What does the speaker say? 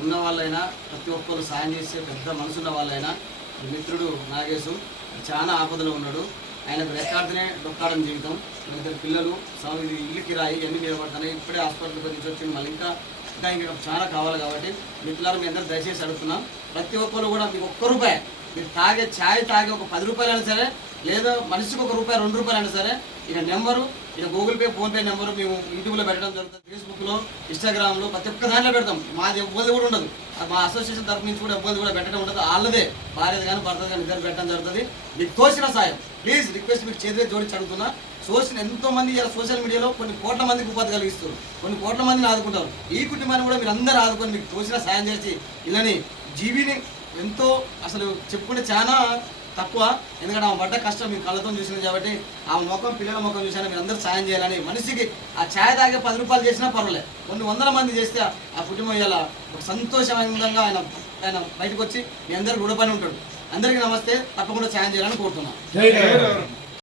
ఉన్న వాళ్ళైనా ప్రతి ఒక్కరు సాయం చేసే పెద్ద మనసున్న వాళ్ళైనా మిత్రుడు నాగేశు చాలా ఆపదలో ఉన్నాడు. ఆయనకు రెక్కాడితేనే డొక్కాడని జీవితం. ఇద్దరు పిల్లలు సమ- ఇది ఇల్లు కిరాయి ఇవన్నీ నిలబడుతున్నాయి ఇప్పుడే హాస్పిటల్కి వచ్చి వచ్చింది మళ్ళీ ఇంకా ఇంకా ఇంకా చాలా కావాలి కాబట్టి మిత్రులారు మీ అందరూ దయచేసి అడుగుతున్నాం ప్రతి ఒక్కరు కూడా మీకు ఒక్క రూపాయి మీరు తాగే ఛాయ్ తాగే ఒక పది రూపాయలు అయినా సరే లేదా మనిషికి ఒక రూపాయి రెండు రూపాయలు అయినా సరే ఇక నెంబరు ఇక గూగుల్ పే ఫోన్పే నెంబర్ మేము యూట్యూబ్లో పెట్టడం జరుగుతుంది. ఫేస్బుక్లో ఇన్స్టాగ్రామ్లో ప్రతి ఒక్క దాంట్లో పెడతాం. మాది ఇబ్బంది కూడా ఉండదు. మా అసోసియేషన్ తరఫు నుంచి కూడా ఇబ్బంది కూడా పెట్టడం ఉండదు. వాళ్ళదే. భార్యది కానీ భర్తది కానీ ఇద్దరు పెట్టడం జరుగుతుంది. మీకు తోచిన సాయం. ప్లీజ్ రిక్వెస్ట్ మీకు చేతిలో జోడించి అడుగుతున్నా. సోషల్ ఎంతో మంది ఇలా సోషల్ మీడియాలో కొన్ని కోట్ల మందికి ఉపాధి కలిగిస్తారు కొన్ని కోట్ల మందిని ఆదుకుంటారు. ఈ కుటుంబాన్ని కూడా మీరు అందరూ ఆదుకొని మీకు తోచిన సాయం చేసి ఇలాని జీవిని ఎంతో అసలు చెప్పుకుంటే చాలా తక్కువ. ఎందుకంటే ఆమె పడ్డ కష్టం మీ కళ్ళతో చూసింది కాబట్టి ఆ ముఖం పిల్లల ముఖం చూసినా మీరు అందరూ సాయం చేయాలని మనిషికి ఆ ఛాయ్ తాగే పది రూపాయలు చేసినా పర్వాలేదు కొన్ని వందల మంది చేస్తే ఆ కుటుంబం ఇలా ఒక సంతోషంగా ఆయన ఆయన బయటకు వచ్చి మీ అందరు గుడపని ఉంటాడు. అందరికీ నమస్తే. తప్పకుండా సాయం చేయాలని కోరుతున్నాను.